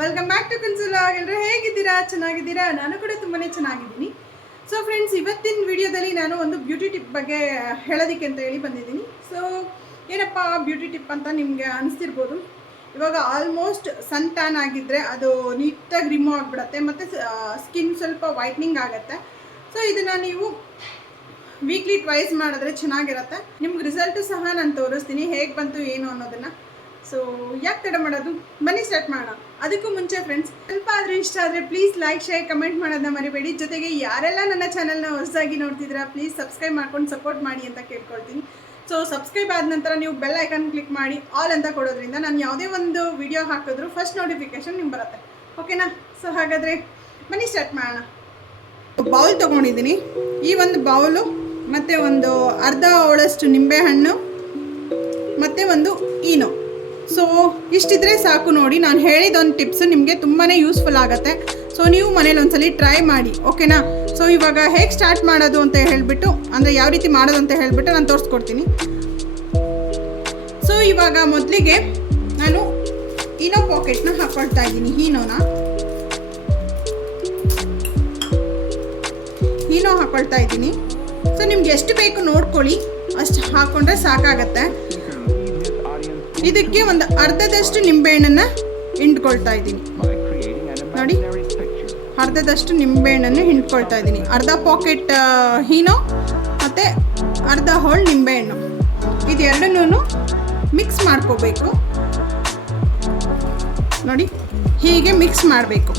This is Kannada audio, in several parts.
ವೆಲ್ಕಮ್ ಬ್ಯಾಕ್ ಟು ಕನ್ಸುಲಾಗ್ ಎಲ್ಲರೂ ಹೇಗಿದ್ದೀರಾ? ಚೆನ್ನಾಗಿದ್ದೀರಾ? ನಾನು ಕೂಡ ತುಂಬಾ ಚೆನ್ನಾಗಿದ್ದೀನಿ. ಸೊ ಫ್ರೆಂಡ್ಸ್ ಇವತ್ತಿನ ವಿಡಿಯೋದಲ್ಲಿ ನಾನು ಒಂದು ಬ್ಯೂಟಿ ಟಿಪ್ ಬಗ್ಗೆ ಹೇಳೋದಕ್ಕೆ ಅಂತ ಹೇಳಿ ಬಂದಿದ್ದೀನಿ. ಸೊ ಏನಪ್ಪ ಬ್ಯೂಟಿ ಟಿಪ್ ಅಂತ ನಿಮಗೆ ಅನಿಸ್ತಿರ್ಬೋದು. ಇವಾಗ ಆಲ್ಮೋಸ್ಟ್ ಸನ್ ಟ್ಯಾನ್ ಆಗಿದ್ದರೆ ಅದು ನೀಟಾಗಿ ರಿಮೂವ್ ಆಗಿಬಿಡತ್ತೆ. ಮತ್ತು ಸ್ಕಿನ್ ಸ್ವಲ್ಪ ವೈಟ್ನಿಂಗ್ ಆಗುತ್ತೆ. ಸೊ ಇದನ್ನು ನೀವು ವೀಕ್ಲಿ ಟ್ವೈಸ್ ಮಾಡಿದ್ರೆ ಚೆನ್ನಾಗಿರುತ್ತೆ. ನಿಮ್ಗೆ ರಿಸಲ್ಟು ಸಹ ನಾನು ತೋರಿಸ್ತೀನಿ. ಹೇಗೆ ಬಂತು, ಏನು ಅನ್ನೋದನ್ನು. ಸೊ ಯಾಕೆ ತಡ ಮಾಡೋದು? ಮನಿ ಸ್ಟಾರ್ಟ್ ಮಾಡೋಣ. ಅದಕ್ಕೂ ಮುಂಚೆ ಫ್ರೆಂಡ್ಸ್ ಸ್ವಲ್ಪ ಆದರೂ ಇಷ್ಟ ಆದರೆ ಪ್ಲೀಸ್ ಲೈಕ್ ಶೇರ್ ಕಮೆಂಟ್ ಮಾಡೋದನ್ನ ಮರಿಬೇಡಿ. ಜೊತೆಗೆ ಯಾರೆಲ್ಲ ನನ್ನ ಚಾನಲ್ನ ಹೊಸದಾಗಿ ನೋಡ್ತಿದ್ದೀರಾ ಪ್ಲೀಸ್ ಸಬ್ಸ್ಕ್ರೈಬ್ ಮಾಡ್ಕೊಂಡು ಸಪೋರ್ಟ್ ಮಾಡಿ ಅಂತ ಕೇಳ್ಕೊಳ್ತೀನಿ. ಸೊ ಸಬ್ಸ್ಕ್ರೈಬ್ ಆದ ನಂತರ ನೀವು ಬೆಲ್ ಐಕಾನ್ ಕ್ಲಿಕ್ ಮಾಡಿ ಆಲ್ ಅಂತ ಕೊಡೋದ್ರಿಂದ ನಾನು ಯಾವುದೇ ಒಂದು ವಿಡಿಯೋ ಹಾಕಿದ್ರು ಫಸ್ಟ್ ನೋಟಿಫಿಕೇಶನ್ ನಿಮ್ಗೆ ಬರುತ್ತೆ. ಓಕೆನಾ ಸೊ ಹಾಗಾದರೆ ಮನಿ ಸ್ಟಾರ್ಟ್ ಮಾಡೋಣ. ಬೌಲ್ ತೊಗೊಂಡಿದ್ದೀನಿ. ಈ ಒಂದು ಬೌಲು ಮತ್ತು ಒಂದು ಅರ್ಧ ಅವಳಷ್ಟು ನಿಂಬೆಹಣ್ಣು, ಮತ್ತು ಒಂದು ಈನೋ. ಸೊ ಇಷ್ಟಿದ್ರೆ ಸಾಕು ನೋಡಿ. ನಾನು ಹೇಳಿದ ಒಂದು ಟಿಪ್ಸು ನಿಮಗೆ ತುಂಬಾ ಯೂಸ್ಫುಲ್ ಆಗುತ್ತೆ. ಸೊ ನೀವು ಮನೇಲಿ ಒಂದ್ಸಲಿ ಟ್ರೈ ಮಾಡಿ ಓಕೆನಾ ಸೊ ಇವಾಗ ಹೇಗೆ ಸ್ಟಾರ್ಟ್ ಮಾಡೋದು ಅಂತ ಹೇಳಿಬಿಟ್ಟು, ಅಂದರೆ ಯಾವ ರೀತಿ ಮಾಡೋದು ಅಂತ ಹೇಳಿಬಿಟ್ಟು ನಾನು ತೋರಿಸ್ಕೊಡ್ತೀನಿ. ಸೊ ಇವಾಗ ಮೊದಲಿಗೆ ನಾನು ಇನೋ ಪಾಕೆಟ್ನ ಹಾಕೊಳ್ತಾ ಇದ್ದೀನಿ, ಹೀನೋನ. ಹೀನೋ ಹಾಕೊಳ್ತಾ ಇದ್ದೀನಿ. ಸೊ ನಿಮ್ಗೆ ಎಷ್ಟು ಬೇಕು ನೋಡ್ಕೊಳ್ಳಿ. ಅಷ್ಟು ಹಾಕ್ಕೊಂಡ್ರೆ ಸಾಕಾಗತ್ತೆ. ಇದಕ್ಕೆ ಒಂದು ಅರ್ಧದಷ್ಟು ನಿಂಬೆಹಣ್ಣನ್ನು ಹಿಂಡ್ಕೊಳ್ತಾ ಇದ್ದೀನಿ. ನೋಡಿ, ಅರ್ಧದಷ್ಟು ನಿಂಬೆಹಣ್ಣನ್ನು ಹಿಂಡ್ಕೊಳ್ತಾ ಇದ್ದೀನಿ. ಅರ್ಧ ಪಾಕೆಟ್ ಹೀನೋ ಮತ್ತು ಅರ್ಧ ಹೋಳು ನಿಂಬೆಹಣ್ಣು. ಇದೆರಡನ್ನೂ ಮಿಕ್ಸ್ ಮಾಡ್ಕೋಬೇಕು. ನೋಡಿ, ಹೀಗೆ ಮಿಕ್ಸ್ ಮಾಡಬೇಕು.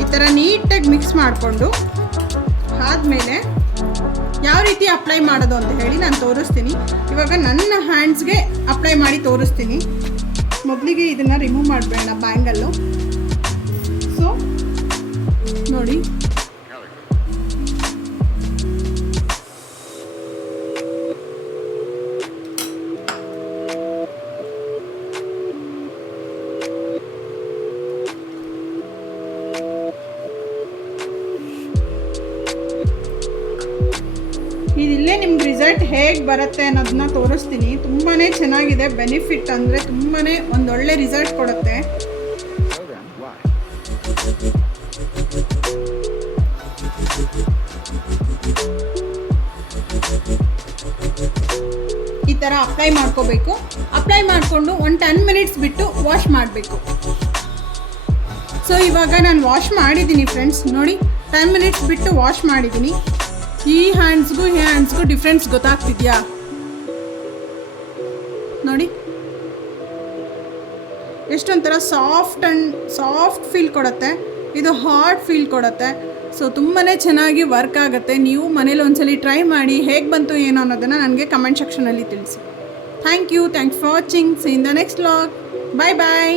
ಈ ಥರ ನೀಟಾಗಿ ಮಿಕ್ಸ್ ಮಾಡಿಕೊಂಡು ಆದಮೇಲೆ ಯಾವ ರೀತಿ ಅಪ್ಲೈ ಮಾಡೋದು ಅಂತ ಹೇಳಿ ನಾನು ತೋರಿಸ್ತೀನಿ. ಇವಾಗ ನನ್ನ ಹ್ಯಾಂಡ್ಸ್ಗೆ ಅಪ್ಲೈ ಮಾಡಿ ತೋರಿಸ್ತೀನಿ. ಮೊದಲಿಗೆ ಇದನ್ನು ರಿಮೂವ್ ಮಾಡಬೇಡ ಬ್ಯಾಂಗಲ್ಲು ಇದಿಲ್ಲೇ ನಿಮ್ಗೆ ರಿಸಲ್ಟ್ ಹೇಗೆ ಬರುತ್ತೆ ಅನ್ನೋದನ್ನ ತೋರಿಸ್ತೀನಿ. ತುಂಬಾ ಚೆನ್ನಾಗಿದೆ. ಬೆನಿಫಿಟ್ ಅಂದರೆ ತುಂಬಾ ಒಂದೊಳ್ಳೆ ರಿಸಲ್ಟ್ ಕೊಡುತ್ತೆ. ಈ ಥರ ಅಪ್ಲೈ ಮಾಡ್ಕೋಬೇಕು. ಅಪ್ಲೈ ಮಾಡಿಕೊಂಡು ಒಂದು ಟೆನ್ ಮಿನಿಟ್ಸ್ ಬಿಟ್ಟು ವಾಶ್ ಮಾಡಬೇಕು. ಸೊ ಇವಾಗ ನಾನು ವಾಶ್ ಮಾಡಿದ್ದೀನಿ ಫ್ರೆಂಡ್ಸ್ ನೋಡಿ ಟೆನ್ ಮಿನಿಟ್ಸ್ ಬಿಟ್ಟು ವಾಶ್ ಮಾಡಿದ್ದೀನಿ. ಈ ಹ್ಯಾಂಡ್ಸ್ಗೂ ಈ ಹ್ಯಾಂಡ್ಸ್ಗೂ ಡಿಫ್ರೆನ್ಸ್ ಗೊತ್ತಾಗ್ತಿದ್ಯಾ? ನೋಡಿ. ಎಷ್ಟೊಂಥರ ಸಾಫ್ಟ್ ಆ್ಯಂಡ್ ಸಾಫ್ಟ್ ಫೀಲ್ ಕೊಡುತ್ತೆ. ಇದು ಹಾರ್ಡ್ ಫೀಲ್ ಕೊಡುತ್ತೆ. ಸೊ ತುಂಬಾ ಚೆನ್ನಾಗಿ ವರ್ಕ್ ಆಗುತ್ತೆ. ನೀವು ಮನೇಲಿ ಒಂದ್ಸಲಿ ಟ್ರೈ ಮಾಡಿ ಹೇಗೆ ಬಂತು ಏನು ಅನ್ನೋದನ್ನು ನನಗೆ ಕಮೆಂಟ್ ಸೆಕ್ಷನಲ್ಲಿ ತಿಳಿಸಿ. Thank you thanks for watching see in the next vlog bye bye